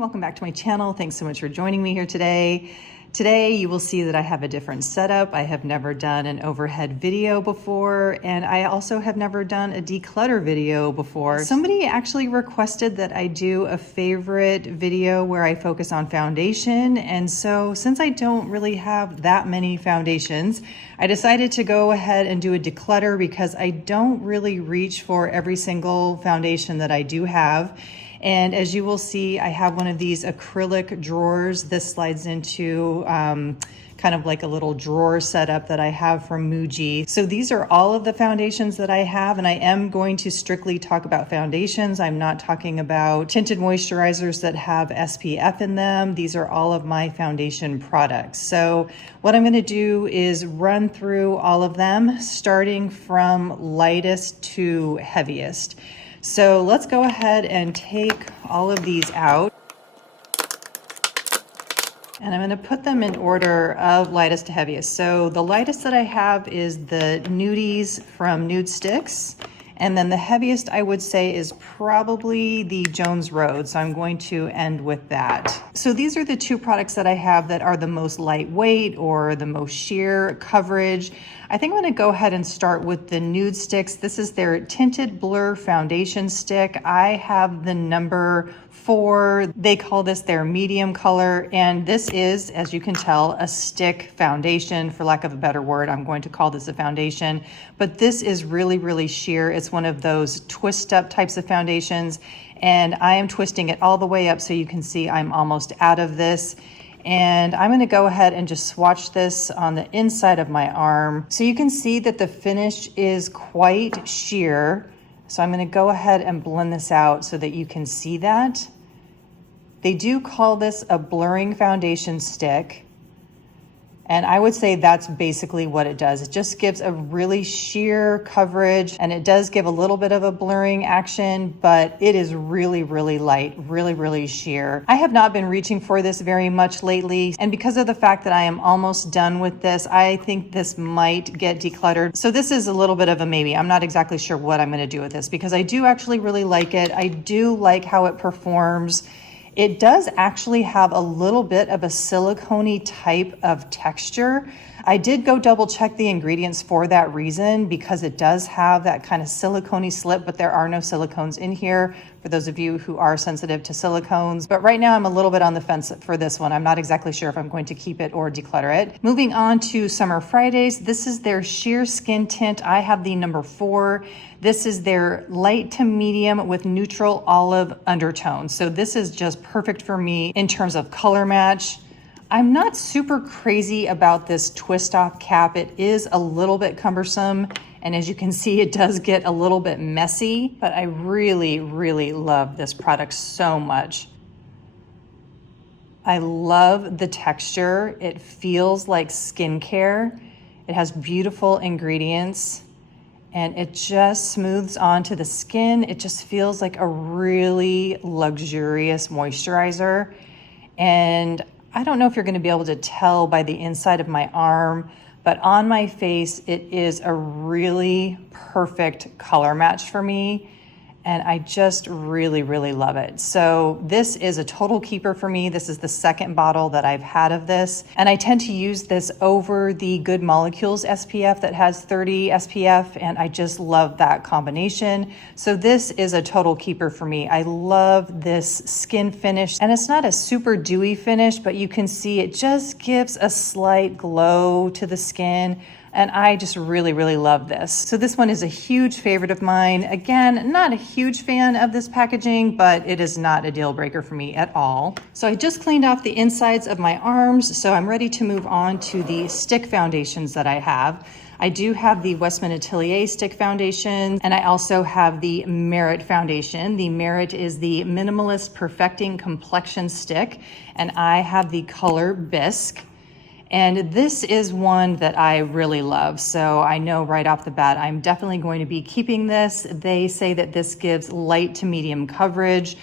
welcome back to my channel. Thanks so much for joining me here today. Today you will see that I have a different setup. I have never done an overhead video before, and I also have never done a declutter video before. Somebody actually requested that I do a favorite video where I focus on foundation, and so since I don't really have that many foundations, I decided to go ahead and do a declutter because I don't really reach for every single foundation that I do have. And as you will see, I have one of these acrylic drawers. This slides into kind of like a little drawer setup that I have from Muji. So these are all of the foundations that I have, and I am going to strictly talk about foundations. I'm not talking about tinted moisturizers that have SPF in them. These are all of my foundation products. So what I'm gonna do is run through all of them, starting from lightest to heaviest. So let's go ahead and take all of these out. And I'm going to put them in order of lightest to heaviest. So the lightest that I have is the Nudies from Nudestix. And then the heaviest I would say is probably the Jones Road. So I'm going to end with that. So these are the two products that I have that are the most lightweight or the most sheer coverage. I think I'm gonna go ahead and start with the Nudestix. This is their Tinted Blur Foundation Stick. I have the number 4. They call this their medium color. And this is, as you can tell, a stick foundation, for lack of a better word. I'm going to call this a foundation. But this is really, really sheer. It's one of those twist up types of foundations. And I am twisting it all the way up so you can see I'm almost out of this. And I'm going to go ahead and just swatch this on the inside of my arm. So you can see that the finish is quite sheer. So I'm going to go ahead and blend this out so that you can see that. They do call this a blurring foundation stick. And I would say that's basically what it does. It just gives a really sheer coverage, and it does give a little bit of a blurring action, but it is really, really light, really, really sheer. I have not been reaching for this very much lately, and because of the fact that I am almost done with this, I think this might get decluttered. So this is a little bit of a maybe. I'm not exactly sure what I'm gonna do with this because I do actually really like it. I do like how it performs. It does actually have a little bit of a silicone-y type of texture. I did go double check the ingredients for that reason because it does have that kind of silicone-y slip, but there are no silicones in here for those of you who are sensitive to silicones. But right now I'm a little bit on the fence for this one. I'm not exactly sure if I'm going to keep it or declutter it. Moving on to Summer Fridays. This is their sheer skin tint. I have the number 4. This is their light to medium with neutral olive undertone. So this is just perfect for me in terms of color match. I'm not super crazy about this twist off cap. It is a little bit cumbersome. And as you can see, it does get a little bit messy, but I really, really love this product so much. I love the texture. It feels like skincare. It has beautiful ingredients and it just smooths onto the skin. It just feels like a really luxurious moisturizer. And I don't know if you're going to be able to tell by the inside of my arm, but on my face, it is a really perfect color match for me. And I just really, really love it. So this is a total keeper for me. This is the second bottle that I've had of this. And I tend to use this over the Good Molecules SPF that has 30 SPF. And I just love that combination. So this is a total keeper for me. I love this skin finish. And it's not a super dewy finish, but you can see it just gives a slight glow to the skin. And I just really, really love this. So this one is a huge favorite of mine. Again, not a huge fan of this packaging, but it is not a deal breaker for me at all. So I just cleaned off the insides of my arms, so I'm ready to move on to the stick foundations that I have. I do have the Westman Atelier stick foundation, and I also have the Merit foundation. The Merit is the Minimalist Perfecting Complexion stick, and I have the color Bisque. And this is one that I really love. So I know right off the bat, I'm definitely going to be keeping this. They say that this gives light to medium coverage.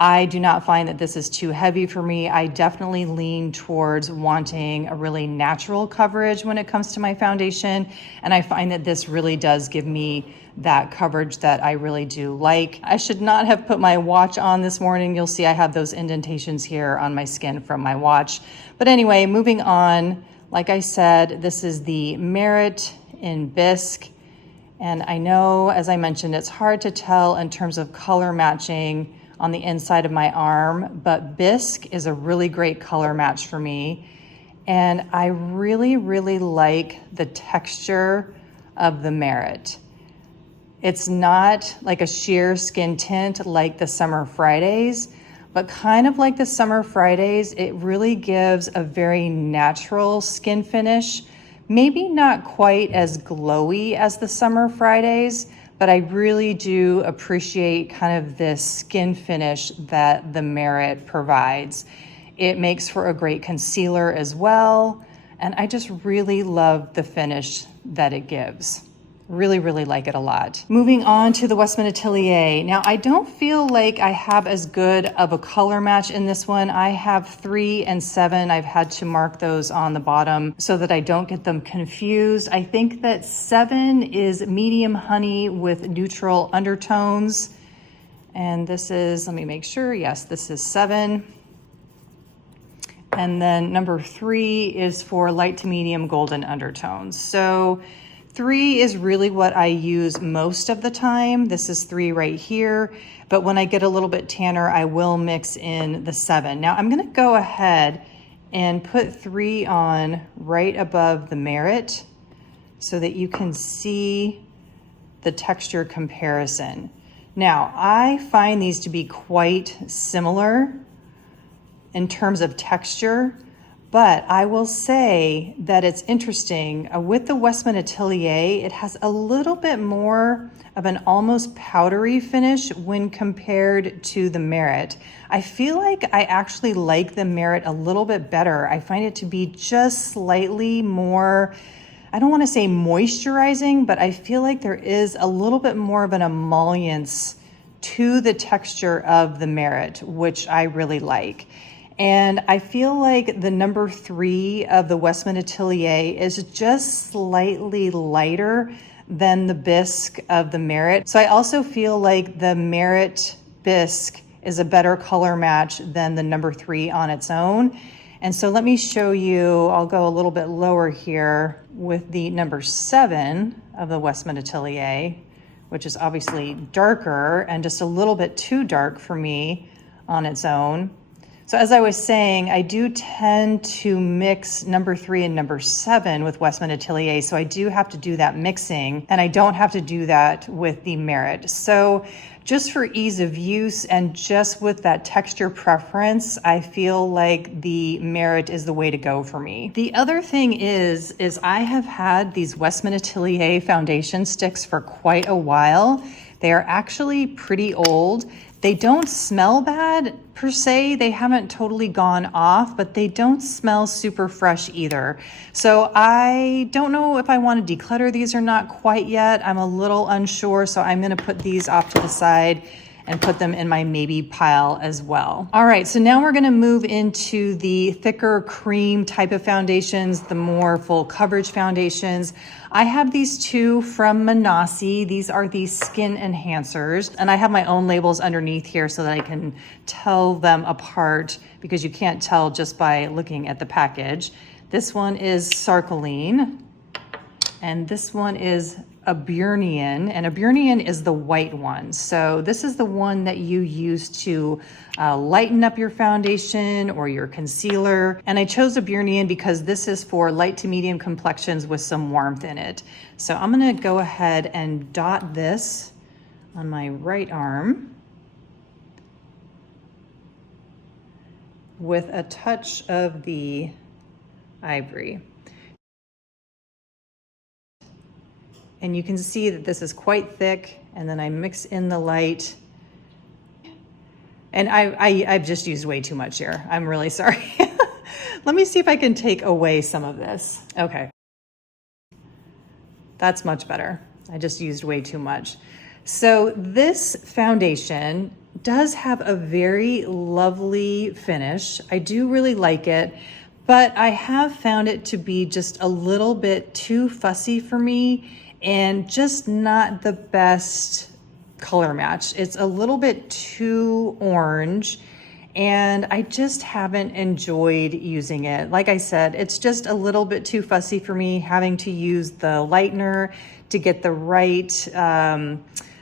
I do not find that this is too heavy for me. I definitely lean towards wanting a really natural coverage when it comes to my foundation. And I find that this really does give me that coverage that I really do like. I should not have put my watch on this morning. You'll see I have those indentations here on my skin from my watch. But anyway, moving on, like I said, this is the Merit in Bisque. And I know, as I mentioned, it's hard to tell in terms of color matching on the inside of my arm, but Bisque is a really great color match for me. And I really, really like the texture of the Merit. It's not like a sheer skin tint like the Summer Fridays, but kind of like the Summer Fridays, it really gives a very natural skin finish. Maybe not quite as glowy as the Summer Fridays, but I really do appreciate kind of this skin finish that the Merit provides. It makes for a great concealer as well, and I just really love the finish that it gives. Really, really like it a lot. Moving on to the Westman Atelier. Now, I don't feel like I have as good of a color match in this one. I have 3 and 7. I've had to mark those on the bottom so that I don't get them confused. I think that 7 is medium honey with neutral undertones. And this is, let me make sure, yes, this is 7. And then number 3 is for light to medium golden undertones. So 3 is really what I use most of the time. This is 3 right here, but when I get a little bit tanner, I will mix in the 7. Now I'm gonna go ahead and put 3 on right above the Merit so that you can see the texture comparison. Now, I find these to be quite similar in terms of texture, but I will say that it's interesting. With the Westman Atelier, it has a little bit more of an almost powdery finish when compared to the Merit. I feel like I actually like the Merit a little bit better. I find it to be just slightly more, I don't want to say moisturizing, but I feel like there is a little bit more of an emollience to the texture of the Merit, which I really like. And I feel like the number 3 of the Westman Atelier is just slightly lighter than the Bisque of the Merit. So I also feel like the Merit Bisque is a better color match than the number 3 on its own. And so let me show you, I'll go a little bit lower here with the number 7 of the Westman Atelier, which is obviously darker and just a little bit too dark for me on its own. So as I was saying, I do tend to mix number 3 and number 7 with Westman Atelier, so I do have to do that mixing, and I don't have to do that with the Merit. So just for ease of use and just with that texture preference, I feel like the Merit is the way to go for me. The other thing is I have had these Westman Atelier foundation sticks for quite a while. They are actually pretty old. They don't smell bad per se. They haven't totally gone off, but they don't smell super fresh either. So I don't know if I want to declutter these or not quite yet. I'm a little unsure, so I'm going to put these off to the side and put them in my maybe pile as well. All right, so now we're gonna move into the thicker cream type of foundations, the more full coverage foundations. I have these 2 from Manasi. These are the skin enhancers, and I have my own labels underneath here so that I can tell them apart, because you can't tell just by looking at the package. This one is Sarcoline, and this one is Aburnian, and Aburnian is the white one. So this is the one that you use to lighten up your foundation or your concealer. And I chose Aburnian because this is for light to medium complexions with some warmth in it. So I'm gonna go ahead and dot this on my right arm with a touch of the ivory. And you can see that this is quite thick, and then I mix in the light. And I've just used way too much here. I'm really sorry. Let me see if I can take away some of this. Okay. That's much better. I just used way too much. So this foundation does have a very lovely finish. I do really like it, but I have found it to be just a little bit too fussy for me and just not the best color match. It's a little bit too orange and I just haven't enjoyed using it. Like I said, it's just a little bit too fussy for me, having to use the lightener to get the right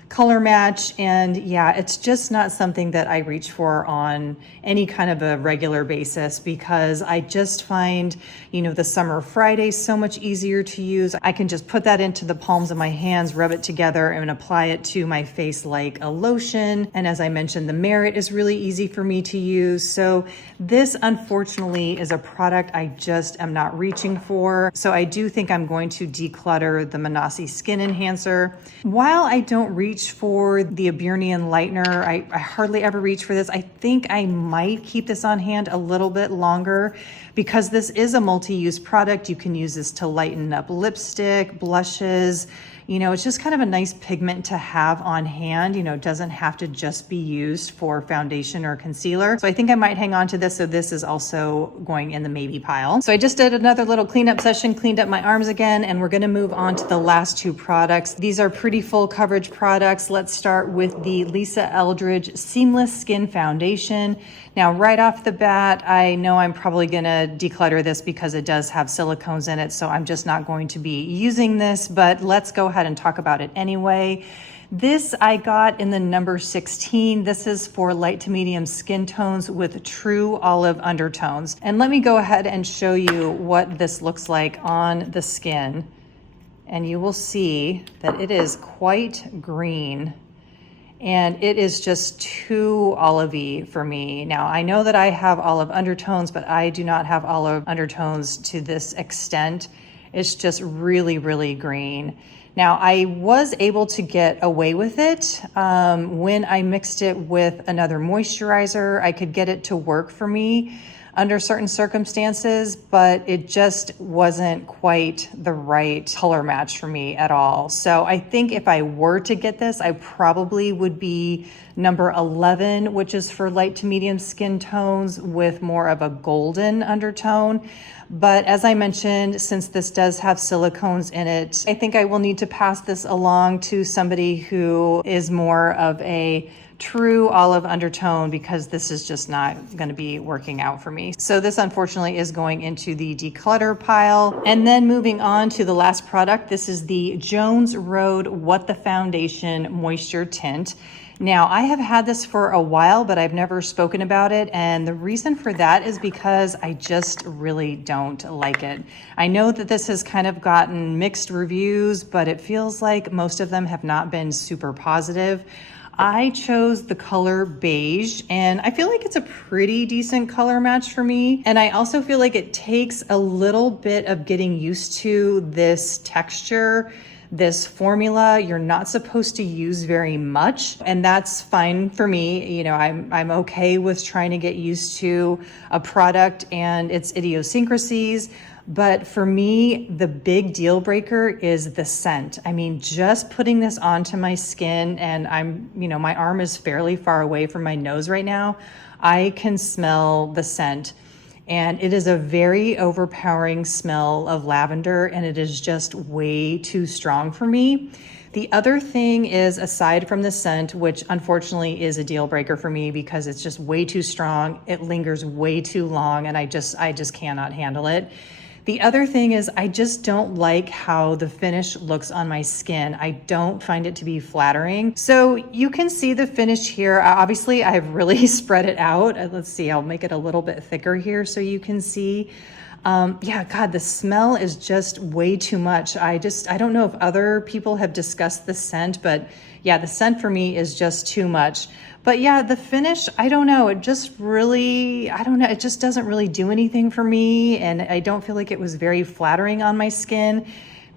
color match. And yeah, it's just not something that I reach for on any kind of a regular basis, because I just find, the Summer Friday so much easier to use. I can just put that into the palms of my hands, rub it together and apply it to my face like a lotion. And as I mentioned, the Merit is really easy for me to use. So this unfortunately is a product I just am not reaching for. So I do think I'm going to declutter the Manasi Skin Enhancer. While I don't reach for the Eburnean lightener, I hardly ever reach for this. I think I might keep this on hand a little bit longer because this is a multi-use product. You can use this to lighten up lipstick, blushes. It's just kind of a nice pigment to have on hand. It doesn't have to just be used for foundation or concealer. So I think I might hang on to this. So this is also going in the maybe pile. So I just did another little cleanup session, cleaned up my arms again, and we're gonna move on to the last two products. These are pretty full coverage products. Let's start with the Lisa Eldridge Seamless Skin Foundation. Now, right off the bat, I know I'm probably gonna declutter this because it does have silicones in it, so I'm just not going to be using this, but let's go ahead and talk about it anyway. This I got in the number 16. This is for light to medium skin tones with true olive undertones. And let me go ahead and show you what this looks like on the skin. And you will see that it is quite green. And it is just too olivey for me. Now, I know that I have olive undertones, but I do not have olive undertones to this extent. It's just really, really green. Now, I was able to get away with it when I mixed it with another moisturizer. I could get it to work for me under certain circumstances, but it just wasn't quite the right color match for me at all. So I think if I were to get this, I probably would be number 11, which is for light to medium skin tones with more of a golden undertone. But as I mentioned, since this does have silicones in it, I think I will need to pass this along to somebody who is more of a true olive undertone, because this is just not going to be working out for me. So this unfortunately is going into the declutter pile. And then moving on to the last product, this is the Jones Road What the Foundation Moisture Tint. Now, I have had this for a while, but I've never spoken about it. And the reason for that is because I just really don't like it. I know that this has kind of gotten mixed reviews, but it feels like most of them have not been super positive. I chose the color beige, and I feel like it's a pretty decent color match for me. And I also feel like it takes a little bit of getting used to this texture, this formula. You're not supposed to use very much, and that's fine for me. I'm okay with trying to get used to a product and its idiosyncrasies. But for me, the big deal breaker is the scent. I mean, just putting this onto my skin, and my arm is fairly far away from my nose right now, I can smell the scent. And it is a very overpowering smell of lavender, and it is just way too strong for me. The other thing is, aside from the scent, which unfortunately is a deal breaker for me because it's just way too strong, it lingers way too long, and I just cannot handle it. The other thing is, I just don't like how the finish looks on my skin. I don't find it to be flattering. So you can see the finish here. Obviously, I've really spread it out. Let's see, I'll make it a little bit thicker here so you can see. Yeah, God, the smell is just way too much. I don't know if other people have discussed the scent, but yeah, the scent for me is just too much. But yeah, the finish, I don't know. It just really, it just doesn't really do anything for me. And I don't feel like it was very flattering on my skin.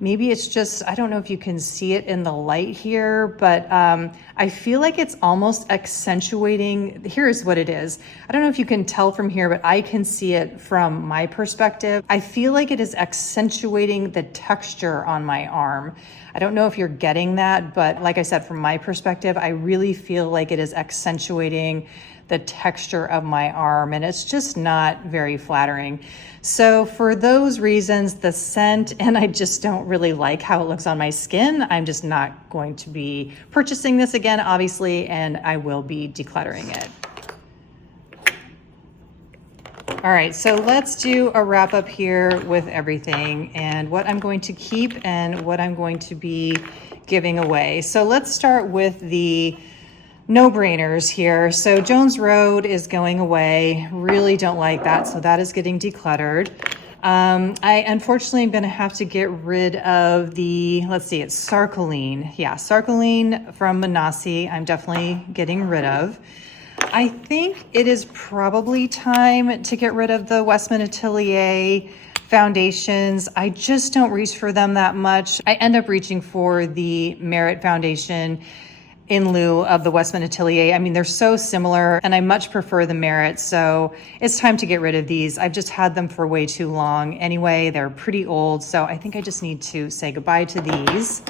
Maybe it's just, I don't know if you can see it in the light here, but I feel like it's almost accentuating. Here's what it is. I don't know if you can tell from here, but I can see it from my perspective. I feel like it is accentuating the texture on my arm. I don't know if you're getting that, but like I said, from my perspective, I really feel like it is accentuating the texture of my arm, and it's just not very flattering. So for those reasons, the scent, and I just don't really like how it looks on my skin, I'm just not going to be purchasing this again, obviously, and I will be decluttering it. All right, so let's do a wrap up here with everything and what I'm going to keep and what I'm going to be giving away. So let's start with the no-brainers here. So Jones Road is going away. Really don't like that. So that is getting decluttered. I unfortunately am going to have to get rid of the, let's see, it's Sarcoline. Yeah, Sarcoline from Manasi. I'm definitely getting rid of. I think it is probably time to get rid of the Westman Atelier foundations. I just don't reach for them that much. I end up reaching for the Merit foundation in lieu of the Westman Atelier. I mean, they're so similar and I much prefer the Merit, so it's time to get rid of these. I've just had them for way too long. Anyway, they're pretty old, so I think I just need to say goodbye to these.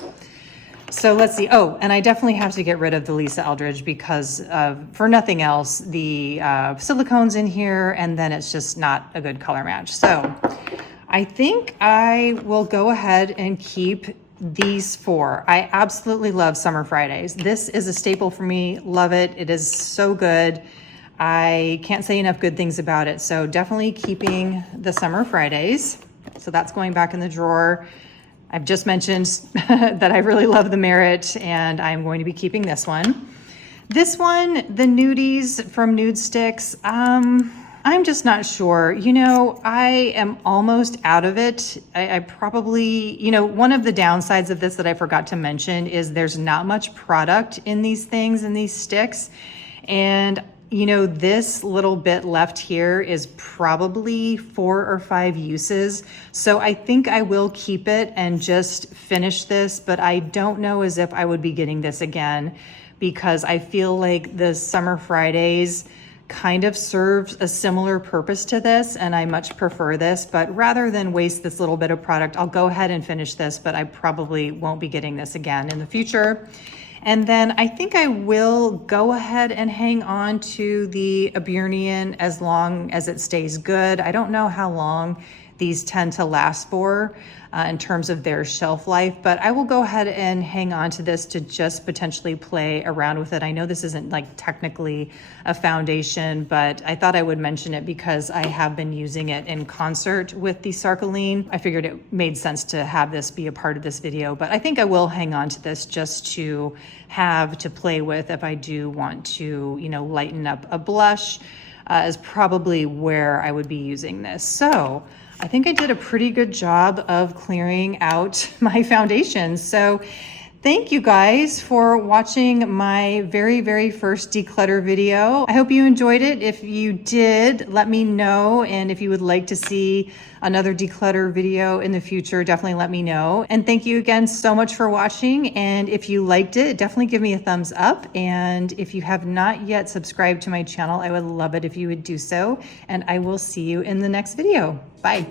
So let's see. Oh, and I definitely have to get rid of the Lisa Eldridge because for nothing else, the silicone's in here and then it's just not a good color match. So I think I will go ahead and keep these four. I absolutely love Summer Fridays. This is a staple for me. Love it. It is so good. I can't say enough good things about it. So definitely keeping the Summer Fridays. So that's going back in the drawer. I've just mentioned that I really love the Merit and I'm going to be keeping this one. This one, the Nudies from Nudestix, I'm just not sure. You know, I am almost out of it. I probably, you know, one of the downsides of this that I forgot to mention is there's not much product in these things, in these sticks. And, you know, this little bit left here is probably 4 or 5 uses. So I think I will keep it and just finish this, but I don't know as if I would be getting this again because I feel like the Summer Fridays kind of serves a similar purpose to this and I much prefer this, but rather than waste this little bit of product, I'll go ahead and finish this, but I probably won't be getting this again in the future. And then I think I will go ahead and hang on to the Eburnean as long as it stays good. I don't know how long these tend to last for in terms of their shelf life, but I will go ahead and hang on to this to just potentially play around with it. I know this isn't like technically a foundation, but I thought I would mention it because I have been using it in concert with the Sarcoline. I figured it made sense to have this be a part of this video, but I think I will hang on to this just to have to play with if I do want to, you know, lighten up a blush is probably where I would be using this. So I think I did a pretty good job of clearing out my foundations. So thank you guys for watching my very first declutter video. I hope you enjoyed it. If you did, let me know. And if you would like to see another declutter video in the future, definitely let me know. And thank you again so much for watching. And if you liked it, definitely give me a thumbs up. And if you have not yet subscribed to my channel, I would love it if you would do so. And I will see you in the next video. Bye.